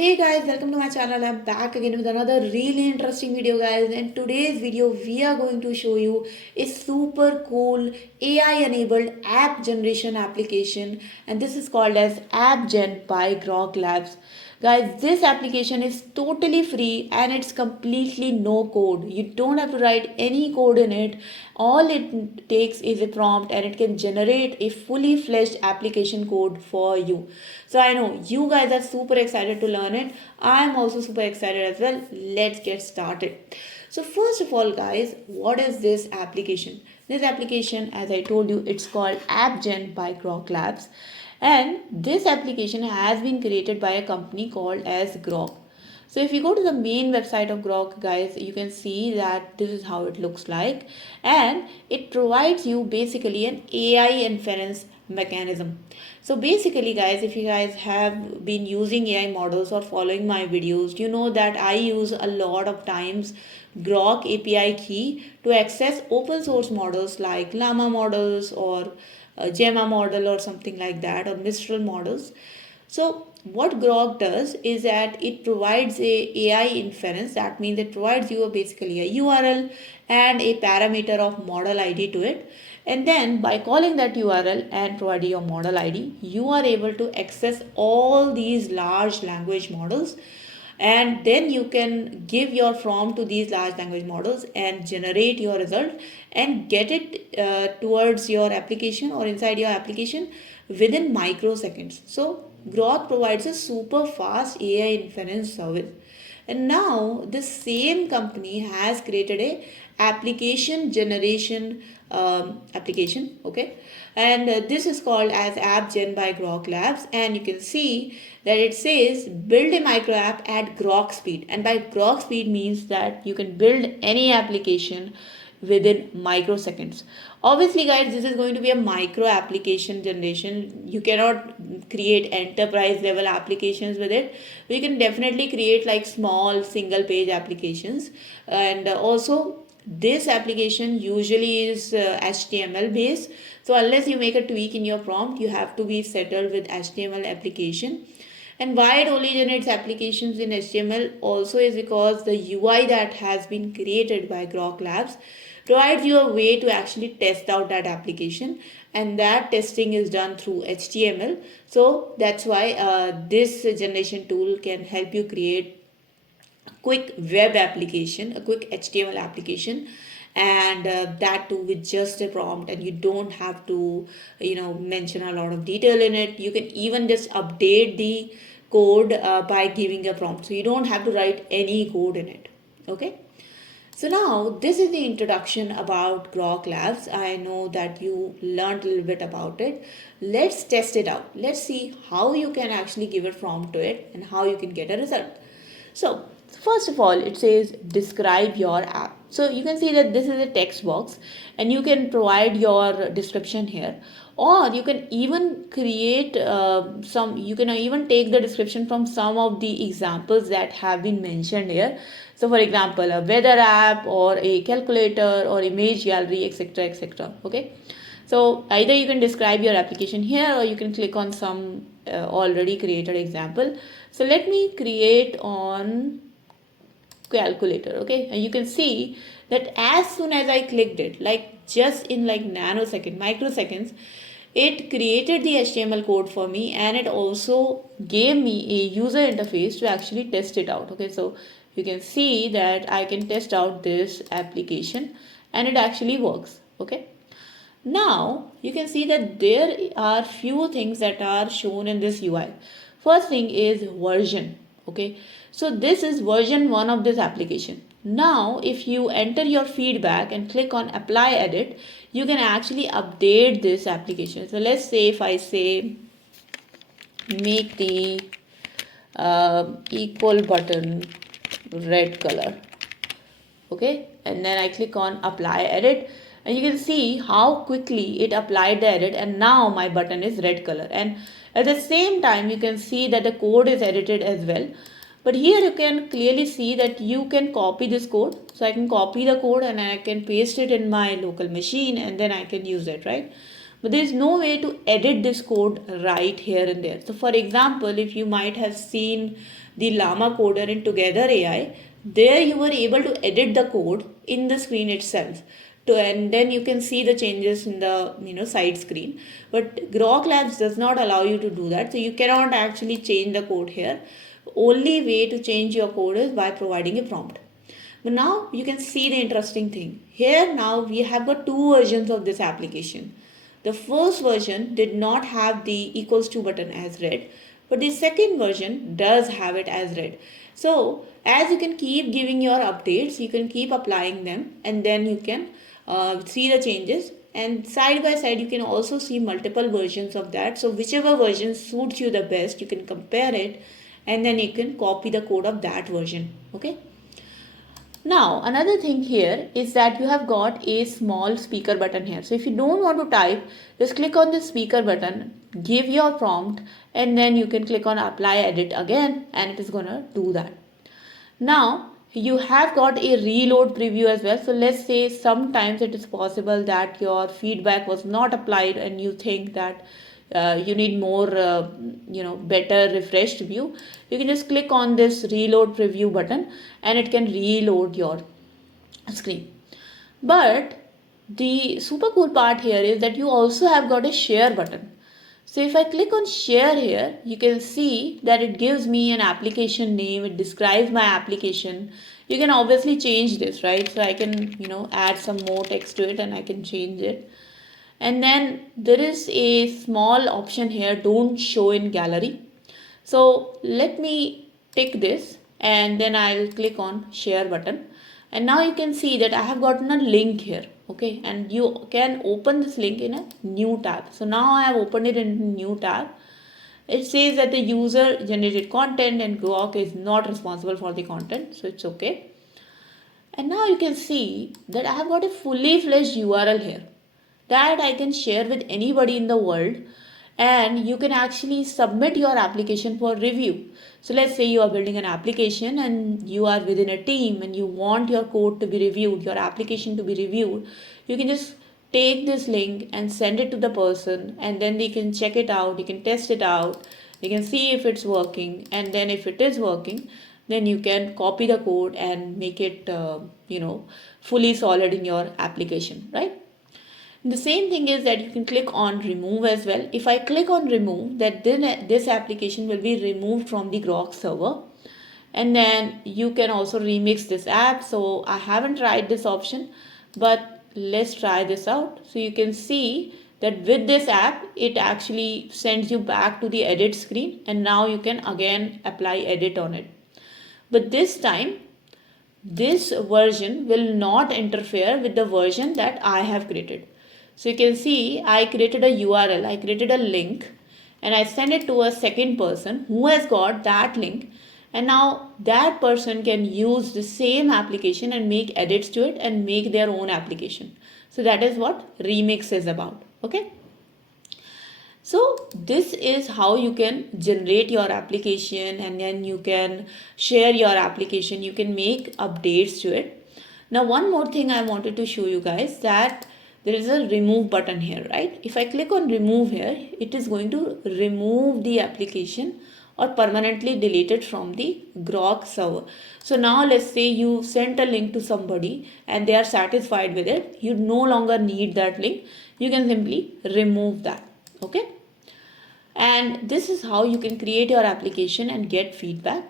Hey guys, welcome to my channel. I'm back again with another really interesting video, guys. In today's video, we are going to show you a super cool AI enabled app generation application, and this is called as Appgen by GroqLabs. Guys, this application is totally free and it's completely no code. You don't have to write any code in it. All it takes is a prompt and it can generate a fully fledged application code for you. So I know you guys are super excited to learn it. I'm also super excited as well. Let's get started. So first of all, guys, what is this application? This application, as I told you, it's called Appgen by GroqLabs, and this application has been created by a company called as Groq. So if you go to the main website of Groq, guys, you can see that this is how it looks like, and it provides you basically an AI inference mechanism. So basically, guys, if you guys have been using AI models or following my videos, you know that I use a lot of times Groq API key to access open source models like Llama models or Llama model or something like that, or Mistral models. So what Groq does is that it provides a AI inference. That means it provides you basically a URL and a parameter of model ID to it. And then by calling that URL and providing your model ID, you are able to access all these large language models, and then you can give your prompt to these large language models and generate your result and get it towards your application or inside your application within microseconds. So Groq provides a super fast AI inference service, and now the same company has created a application generation application, okay, and this is called as Appgen by GroqLabs, and you can see that it says build a micro app at Groq speed, and by Groq speed means that you can build any application within microseconds. Obviously, guys, this is going to be a micro application generation. You cannot create enterprise level applications with it. We can definitely create like small single page applications, and also this application usually is HTML based. So unless you make a tweak in your prompt, you have to be settled with HTML application. And why it only generates applications in HTML also is because the UI that has been created by GroqLabs provides you a way to actually test out that application, and that testing is done through HTML. So that's why this generation tool can help you create quick web application, a quick HTML application, and that too with just a prompt, and you don't have to mention a lot of detail in it. You can even just update the code by giving a prompt, so you don't have to write any code in it. Okay, so now this is the introduction about GroqLabs. I know that you learned a little bit about it. Let's test it out. Let's see how you can actually give a prompt to it and how you can get a result. So first of all, it says describe your app. So you can see that this is a text box, and you can provide your description here, or you can even create you can even take the description from some of the examples that have been mentioned here. So for example, a weather app or a calculator or image gallery, etc, etc. Okay, so either you can describe your application here, or you can click on some already created example. So let me create on calculator. Okay, and you can see that as soon as I clicked it, like just in like microseconds, it created the HTML code for me, and it also gave me a user interface to actually test it out. Okay, so you can see that I can test out this application and it actually works. Okay, now you can see that there are few things that are shown in this UI. First thing is version. Okay, so this is version 1 of this application. Now if you enter your feedback and click on apply edit, you can actually update this application. So let's say if I say make the equal button red color, okay, and then I click on apply edit, and you can see how quickly it applied the edit, and now my button is red color, and at the same time you can see that the code is edited as well. But here you can clearly see that you can copy this code. So I can copy the code and I can paste it in my local machine, and then I can use it, right? But there is no way to edit this code right here and there. So for example, if you might have seen the Llama coder in Together AI, there you were able to edit the code in the screen itself. And then you can see the changes in the side screen. But GroqLabs does not allow you to do that. So you cannot actually change the code here. Only way to change your code is by providing a prompt. But now you can see the interesting thing. Here now we have got two versions of this application. The first version did not have the equals to button as red, but the second version does have it as red. So as you can keep giving your updates, you can keep applying them, and then you can see the changes. And side by side you can also see multiple versions of that. So whichever version suits you the best, you can compare it, and then you can copy the code of that version. Okay. Now another thing here is that you have got a small speaker button here. So if you don't want to type, just click on the speaker button, give your prompt, and then you can click on apply edit again, and it is gonna do that. Now you have got a reload preview as well. So let's say sometimes it is possible that your feedback was not applied and you think that you need more better refreshed view. You can just click on this reload preview button and it can reload your screen. But the super cool part here is that you also have got a share button. So if I click on share here, you can see that it gives me an application name. It describes my application. You can obviously change this, right? So I can, add some more text to it and I can change it. And then there is a small option here, don't show in gallery. So let me tick this and then I'll click on share button. And now you can see that I have gotten a link here. Okay, and you can open this link in a new tab. So now I have opened it in a new tab. It says that the user generated content and Groq is not responsible for the content. So it's okay. And now you can see that I have got a fully fledged URL here that I can share with anybody in the world, and you can actually submit your application for review. So let's say you are building an application and you are within a team and you want your code to be reviewed, your application to be reviewed. You can just take this link and send it to the person, and then they can check it out, you can test it out, you can see if it's working, and then if it is working, then you can copy the code and make it fully solid in your application, right? The same thing is that you can click on remove as well. If I click on remove, that then this application will be removed from the Groq server. And then you can also remix this app. So I haven't tried this option, but let's try this out. So you can see that with this app, it actually sends you back to the edit screen. And now you can again apply edit on it. But this time, this version will not interfere with the version that I have created. So you can see I created a URL, I created a link, and I send it to a second person who has got that link, and now that person can use the same application and make edits to it and make their own application. So that is what remix is about. Okay. So this is how you can generate your application, and then you can share your application, you can make updates to it. Now one more thing I wanted to show you guys, that there is a remove button here, right? If I click on remove here, it is going to remove the application or permanently delete it from the Groq server. So now let's say you sent a link to somebody and they are satisfied with it. You no longer need that link. You can simply remove that. Okay. And this is how you can create your application and get feedback.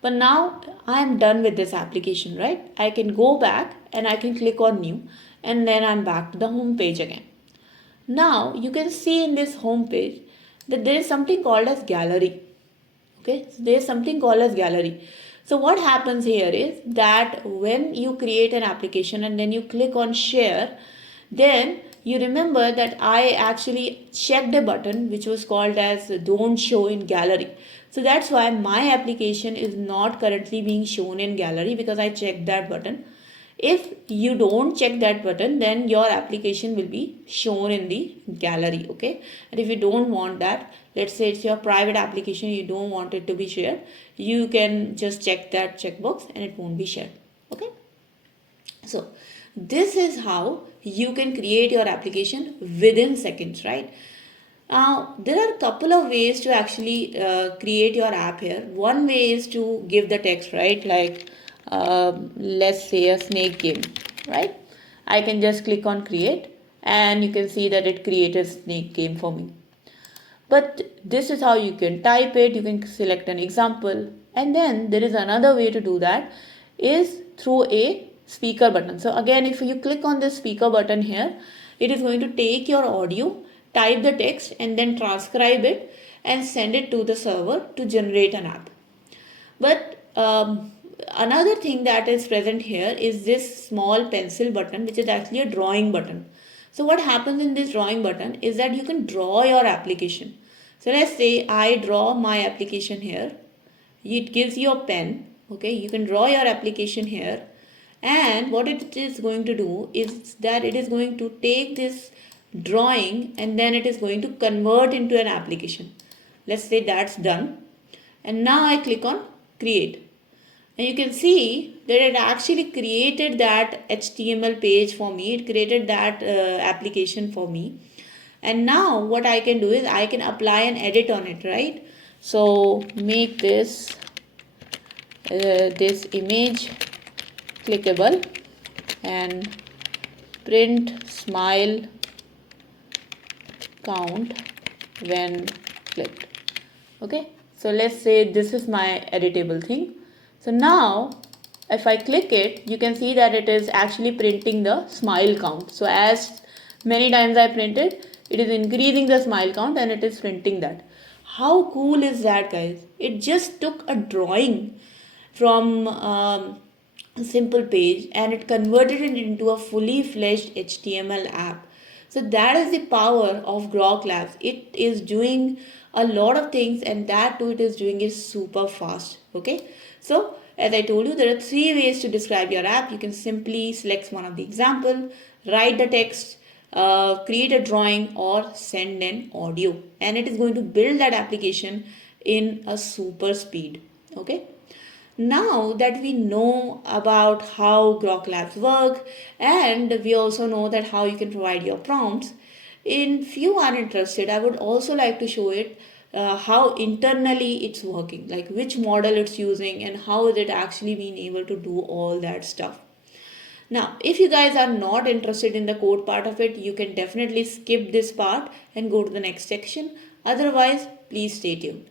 But now I am done with this application, right? I can go back and I can click on new, and then I'm back to the home page again. Now you can see in this home page that there is something called as gallery. Okay, so there is something called as gallery. So what happens here is that when you create an application and then you click on share, then you remember that I actually checked a button which was called as don't show in gallery. So that's why my application is not currently being shown in gallery, because I checked that button. If you don't check that button, then your application will be shown in the gallery. Okay. And if you don't want that, let's say it's your private application, you don't want it to be shared, you can just check that checkbox and it won't be shared. Okay. So this is how you can create your application within seconds, right? There are a couple of ways to actually create your app here. One way is to give the text, right? Like let's say a snake game, right? I can just click on create and you can see that it created a snake game for me. But this is how you can type it. You can select an example, and then there is another way to do that is through a speaker button. So again, if you click on this speaker button here, it is going to take your audio, type the text, and then transcribe it and send it to the server to generate an app. But another thing that is present here is this small pencil button, which is actually a drawing button. So what happens in this drawing button is that you can draw your application. So let's say I draw my application here. It gives you a pen. Okay, you can draw your application here. And what it is going to do is that it is going to take this drawing and then it is going to convert into an application. Let's say that's done. And now I click on create. And you can see that it actually created that HTML page for me. It created that application for me. And now what I can do is I can apply an edit on it, right? So make this image clickable and print smile count when clicked. Okay, so let's say this is my editable thing. So now if I click it, you can see that it is actually printing the smile count. So as many times I printed, it is increasing the smile count and it is printing that. How cool is that, guys? It just took a drawing from a simple page and it converted it into a fully fledged HTML app. So that is the power of GroqLabs. It is doing a lot of things, and that too it is doing is super fast. Okay, so as I told you, there are 3 ways to describe your app. You can simply select one of the example, write the text, create a drawing, or send an audio, and it is going to build that application in a super speed. Okay, now that we know about how GroqLabs work, and we also know that how you can provide your prompts, if you are interested, I would also like to show it how internally it's working, like which model it's using and how is it actually being able to do all that stuff. Now, if you guys are not interested in the code part of it, you can definitely skip this part and go to the next section. Otherwise, please stay tuned.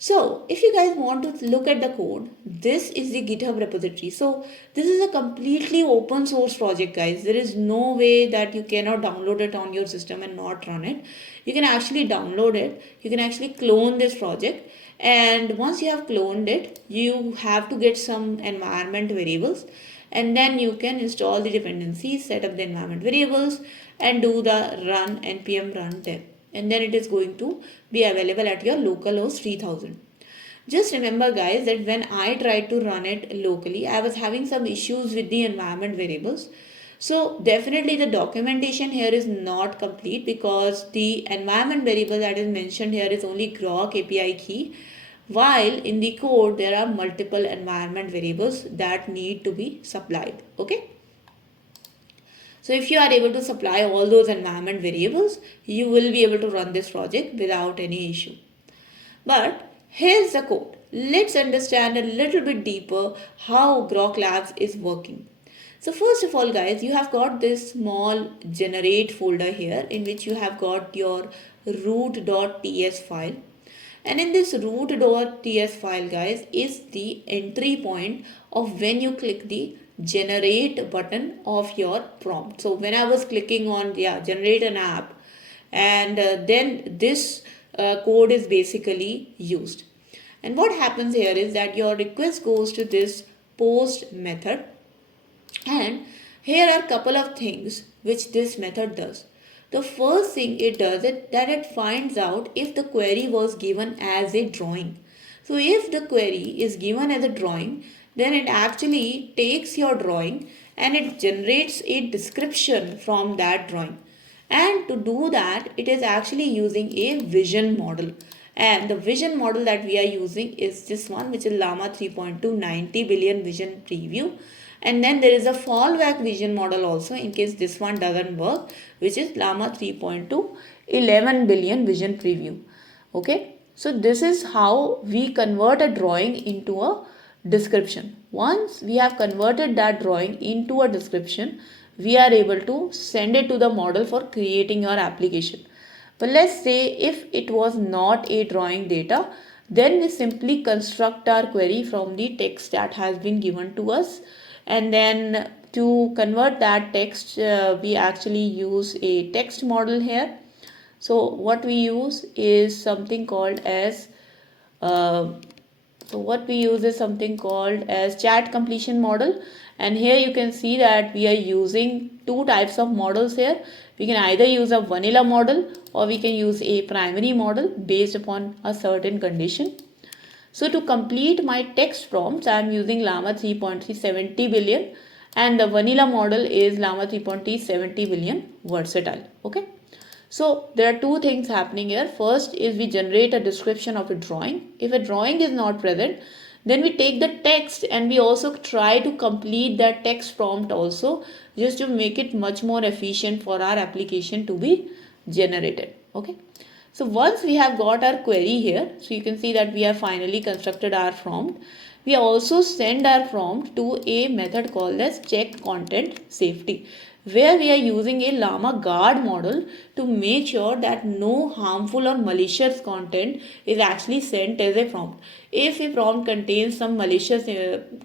So if you guys want to look at the code, this is the GitHub repository. So this is a completely open source project, guys. There is no way that you cannot download it on your system and not run it. You can actually download it. You can actually clone this project. And once you have cloned it, you have to get some environment variables. And then you can install the dependencies, set up the environment variables, and do the run npm run dev. And then it is going to be available at your localhost 3000. Just remember, guys, that when I tried to run it locally, I was having some issues with the environment variables. So definitely the documentation here is not complete because the environment variable that is mentioned here is only Groq API key, while in the code there are multiple environment variables that need to be supplied. Okay. So if you are able to supply all those environment variables, you will be able to run this project without any issue. But here's the code. Let's understand a little bit deeper how GroqLabs is working. So first of all, guys, you have got this small generate folder here in which you have got your root.ts file. And in this root.ts file, guys, is the entry point of when you click the generate button of your prompt. So when I was clicking on generate an app, and then this code is basically used. And what happens here is that your request goes to this post method, and here are a couple of things which this method does. The first thing it does is that it finds out if the query was given as a drawing. So if the query is given as a drawing, then it actually takes your drawing and it generates a description from that drawing. And to do that, it is actually using a vision model. And the vision model that we are using is this one, which is Llama 3.2 90 billion vision preview. And then there is a fallback vision model also in case this one doesn't work, which is Llama 3.2 11 billion vision preview. Okay, so this is how we convert a drawing into a description. Once we have converted that drawing into a description, we are able to send it to the model for creating your application. But let's say if it was not a drawing data, then we simply construct our query from the text that has been given to us, and then to convert that text we actually use a text model here. So what we use is something called as uh, chat completion model. And here you can see that we are using two types of models here. We can either use a vanilla model or we can use a primary model based upon a certain condition. So to complete my text prompts, I am using Llama 3.370 billion, and the vanilla model is Llama 3.370 billion versatile. Okay. So there are two things happening here. First is we generate a description of a drawing. If a drawing is not present, then we take the text and we also try to complete that text prompt also, just to make it much more efficient for our application to be generated. Okay. So once we have got our query here, so you can see that we have finally constructed our prompt. We also send our prompt to a method called as check content safety, where we are using a Llama guard model to make sure that no harmful or malicious content is actually sent as a prompt. If a prompt contains some malicious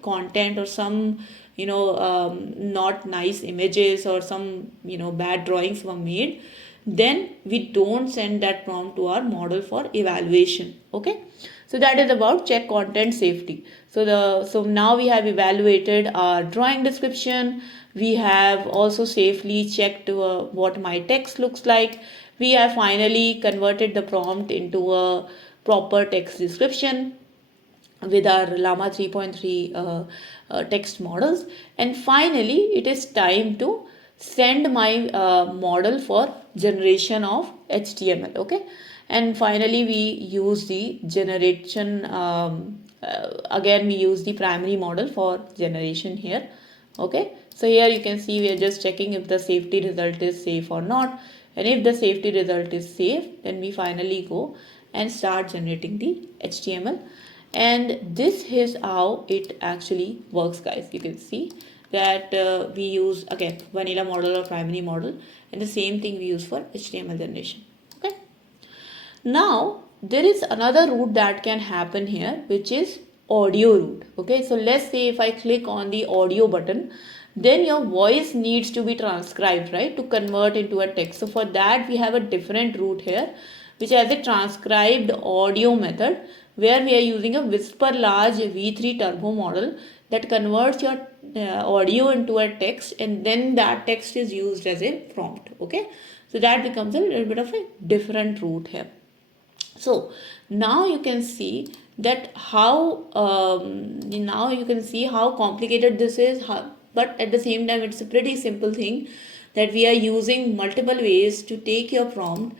content or some not nice images or some bad drawings were made, then we don't send that prompt to our model for evaluation. Okay, so that is about check content safety. So now we have evaluated our drawing description. We have also safely checked what my text looks like. We have finally converted the prompt into a proper text description with our Llama 3.3 text models. And finally, it is time to send my model for generation of HTML. Okay, and finally we use the generation again we use the primary model for generation here. Okay, so here you can see we are just checking if the safety result is safe or not, and if the safety result is safe, then we finally go and start generating the HTML. And this is how it actually works, guys. You can see that we use again vanilla model or primary model, and the same thing we use for HTML generation. Okay, now there is another route that can happen here, which is audio route. Okay, so let's say if I click on the audio button, then your voice needs to be transcribed, right, to convert into a text. So for that we have a different route here, which has a transcribed audio method, where we are using a Whisper Large V3 turbo model that converts your audio into a text, and then that text is used as a prompt. Okay, so that becomes a little bit of a different route here. So now you can see that how complicated this is, but at the same time it's a pretty simple thing, that we are using multiple ways to take your prompt,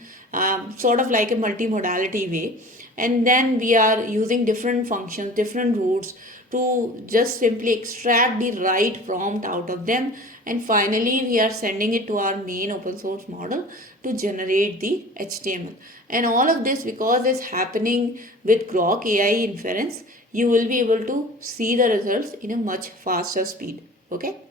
sort of like a multimodality way, and then we are using different functions, different routes, to just simply extract the right prompt out of them, and finally we are sending it to our main open source model to generate the HTML. And all of this, because it's happening with Groq AI inference, you will be able to see the results in a much faster speed. Okay,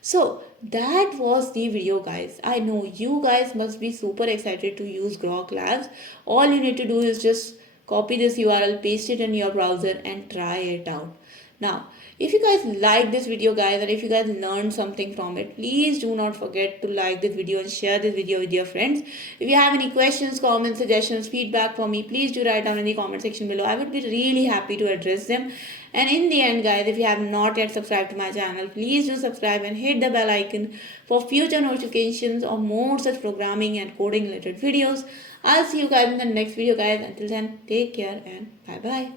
so that was the video, guys. I know you guys must be super excited to use GroqLabs. All you need to do is just copy this URL, paste it in your browser and try it out. Now, if you guys like this video, guys, and if you guys learned something from it, please do not forget to like this video and share this video with your friends. If you have any questions, comments, suggestions, feedback for me, please do write down in the comment section below. I would be really happy to address them. And in the end, guys, if you have not yet subscribed to my channel, please do subscribe and hit the bell icon for future notifications of more such programming and coding related videos. I'll see you guys in the next video, guys. Until then, take care and bye bye.